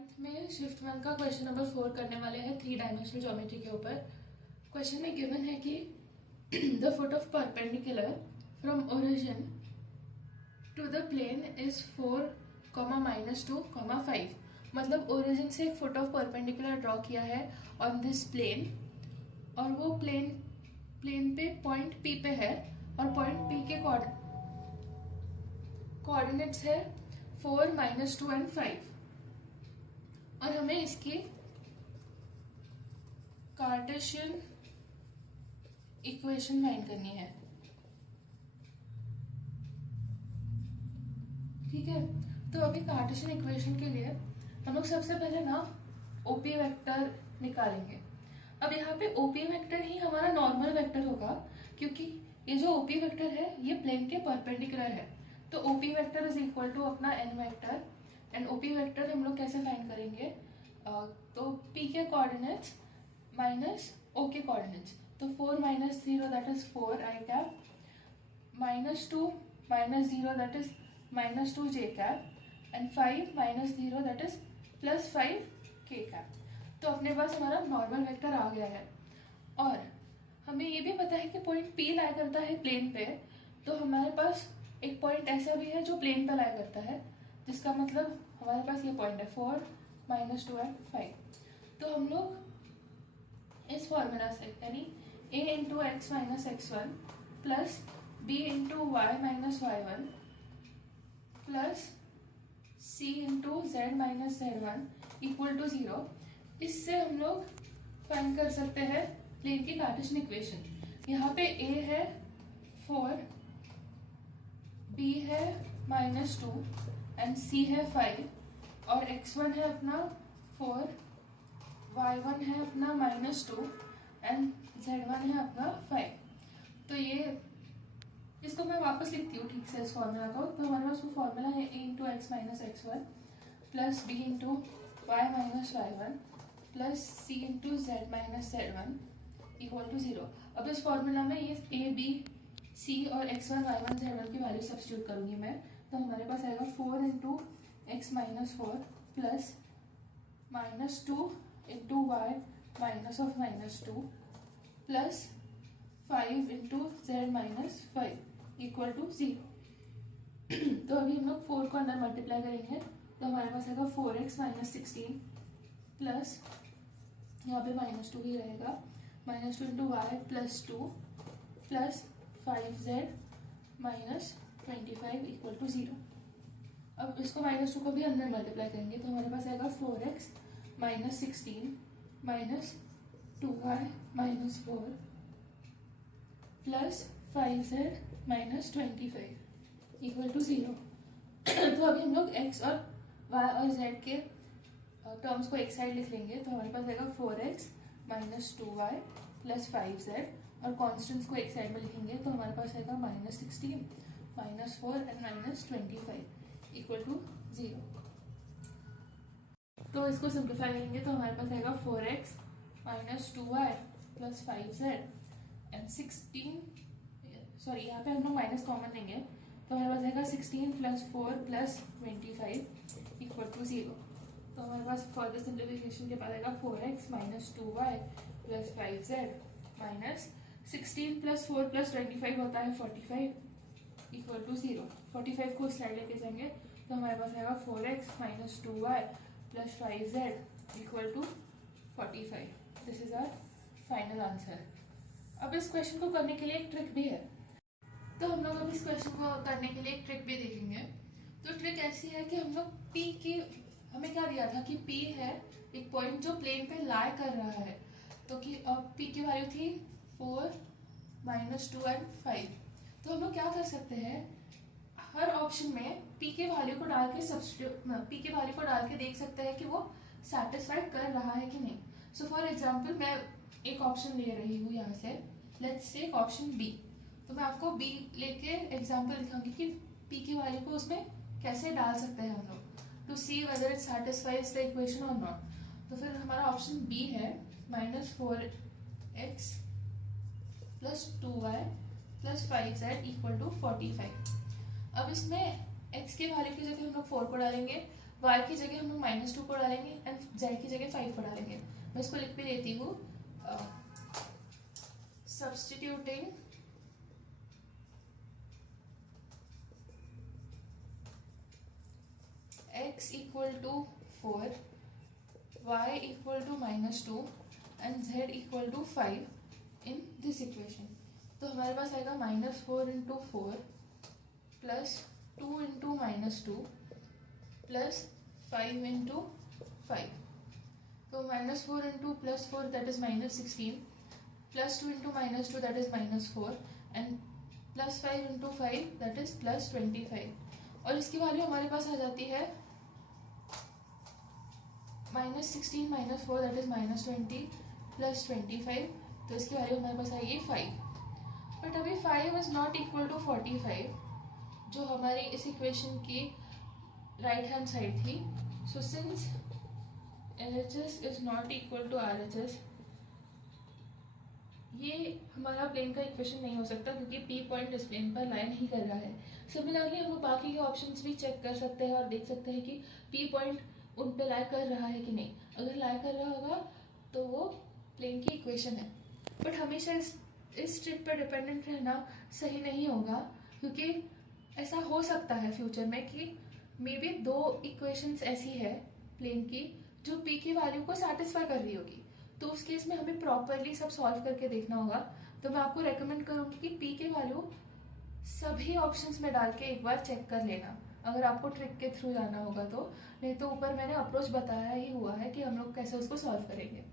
में शिफ्ट 1 का question number 4 करने वाले हैं 3 डायमेंशनल ज्योमेट्री के ऊपर। क्वेश्चन में गिवन है कि the foot of perpendicular from origin to the plane is 4, -2, 5। मतलब ओरिजिन से एक फुट ऑफ परपेंडिकुलर ड्रॉ किया है ऑन दिस प्लेन, और वो प्लेन पे पॉइंट पी पे है, और पॉइंट पी के कोऑर्डिनेट्स है 4, -2 एंड 5। और हमें इसकी कार्टेशियन इक्वेशन फाइंड करनी है। ठीक है, तो अभी कार्टेशियन इक्वेशन के लिए हम लोग सबसे पहले ना ओपी वेक्टर निकालेंगे। अब यहाँ पे ओपी वेक्टर ही हमारा नॉर्मल वेक्टर होगा, क्योंकि ये जो ओपी वेक्टर है ये प्लेन के परपेंडिकुलर है। तो OP vector is equal to अपना N vector, and OP vector हम लोग कैसे फाइंड करेंगे, तो p के कोऑर्डिनेट्स माइनस o के कोऑर्डिनेट्स, तो 4 - 0 that is 4 i cap, -2 - 0 that is -2 j cap, and 5 - 0 that is +5 k cap. तो अपने पास हमारा नॉर्मल वेक्टर आ गया है। और हमें ये भी पता है कि पॉइंट p लाई करता है प्लेन पे, तो हमारे पास एक पॉइंट ऐसा भी है जो प्लेन पे लाई करता है, जिसका मतलब हमारे पास ये पॉइंट है 4, -2 एंड 5। तो हम लोग इस फॉर्मूला से यानी a into x minus x1 plus b into y minus y1 plus c into z minus z1 equal to 0, इससे हम लोग फाइंड कर सकते हैं प्लेन की कार्टेशियन इक्वेशन। यहाँ पे a है 4, b है -2 एंड c है 5, और x1 है अपना 4, y1 है अपना -2 एंड z1 है अपना 5। तो ये इसको मैं वापस लिखती हूँ ठीक से इस फॉर्मूला को। तो हमारे पास वो फॉर्मूला है a into x minus x1 plus b into y minus y1 plus c into z minus z1 equal to 0। अब इस फॉर्मूला में ये a b c और x1 y1 z1 की वैल्यू सब्स्टिट्यूट करूंगी मैं। तो हमारे पास आएगा 4 into x minus 4 plus -2 into y -2 plus 5 into z -5 equal to 0। तो अभी हम लोग 4 को अंदर मल्टीप्लाई करेंगे, तो हमारे पास आएगा 4x - 16 प्लस यहाँ पे -2 ही रहेगा, -2 into y +2 plus 5z -25 equal to 0। अब इसको -2 को भी अंदर मल्टीप्लाई करेंगे, तो हमारे पास आएगा 4x - 16 minus 2y -4 plus 5z -25 equal to 0। तो अभी हम लोग x और y और z के टर्म्स को एक साइड लिख लेंगे, तो हमारे पास आएगा 4x - 2y प्लस 5z, और कॉन्स्टेंट्स को एक साइड में लिखेंगे, तो हमारे पास आएगा -16 -4 एंड -25 इक्वल टू 0। तो इसको सिंप्लीफाई करेंगे, तो हमारे पास आएगा 4x - 2y plus 5z and 16, sorry यहाँ पे हम लोग माइनस कॉमन लेंगे, तो हमारे पास आएगा 16 प्लस 4 प्लस 25 इक्वल टू 0। तो हमारे पास फर्दर सिंप्लीफिकेशन के बाद आएगा 4x - 2y plus 5z minus 16 plus 4 plus 25 होता है 45 इक्वल टू 0। 45 को साइड लेके जाएंगे, तो हमारे पास आएगा 4x - 2y plus 5z equal to 45। This is our final answer. अब इस क्वेश्चन को करने के लिए एक ट्रिक भी है, तो हम लोग अब इस क्वेश्चन को करने के लिए एक ट्रिक भी देखेंगे। तो ट्रिक ऐसी है कि हम लोग p की, हमें क्या दिया था कि p है एक पॉइंट जो प्लेन पे लाई कर रहा है, तो कि अब p की वैल्यू थी 4 -2 एंड 5। तो हम लोग क्या कर सकते हैं, हर ऑप्शन में p के वैल्यू को डाल के p के वैल्यू को डाल के देख सकते हैं कि वो सेटिस्फाइड कर रहा है कि नहीं। सो फॉर एग्जांपल मैं एक ऑप्शन ले रही हूँ यहाँ से, लेट्स टेक ऑप्शन बी। तो मैं आपको बी लेके एग्जांपल दिखाऊंगी कि p की वैल्यू को उसमें कैसे डाल सकते हैं हम लोग, to see whether it satisfies the equation और नॉट। तो फिर हमारा ऑप्शन बी है -4x plus 2y plus 5z equal to 45। अब इसमें x के वैल्यू की जगह हम लोग 4 को डालेंगे, y की जगह हम लोग -2 को डालेंगे एंड z की जगह 5 को डालेंगे। मैं इसको लिख भी लेती हूँ, substituting x equal to 4, y equal to -2 and z equal to 5 in this equation. तो हमारे पास आएगा -4 into 4 plus 2 into -2 plus 5 into 5। तो -4 into +4 that is -16, +2 into -2 that is -4 and +5 into 5 that is +25। और इसकी वैल्यू हमारे पास आ जाती है -16 -4 दैट इज -20 प्लस 25। तो इसकी वैल्यू हमारे पास आएगी 5। बट अभी 5 इज नॉट इक्वल टू 45, जो हमारी इस इक्वेशन की राइट हैंड साइड थी। So since LHS is not equal to RHS, ये हमारा प्लेन का इक्वेशन नहीं हो सकता क्योंकि P पॉइंट इस प्लेन पर लाई नहीं कर रहा है। सिमिलरली हम लोग बाकी के ऑप्शंस भी चेक कर सकते हैं और देख सकते हैं कि P पॉइंट उन पे लाई कर रहा है कि नहीं। अगर लाई कर रहा होगा तो वो प्लेन की इक्वेशन है। बट हमेशा इस ट्रिक पर डिपेंडेंट रहना सही नहीं होगा, क्योंकि ऐसा हो सकता है फ्यूचर में कि मे बी 2 इक्वेशंस ऐसी है प्लेन की जो P की वैल्यू को सेटिस्फाई कर रही होगी। तो उस केस में हमें प्रॉपरली सब सॉल्व करके देखना होगा। तो मैं आपको रेकमेंड करूंगी कि P की वैल्यू सभी ऑप्शंस में डाल के एक बार चेक कर लेना, अगर आपको ट्रिक के थ्रू जाना होगा तो। नहीं तो ऊपर मैंने अप्रोच बताया ही हुआ है कि हम लोग कैसे उसको सॉल्व करेंगे।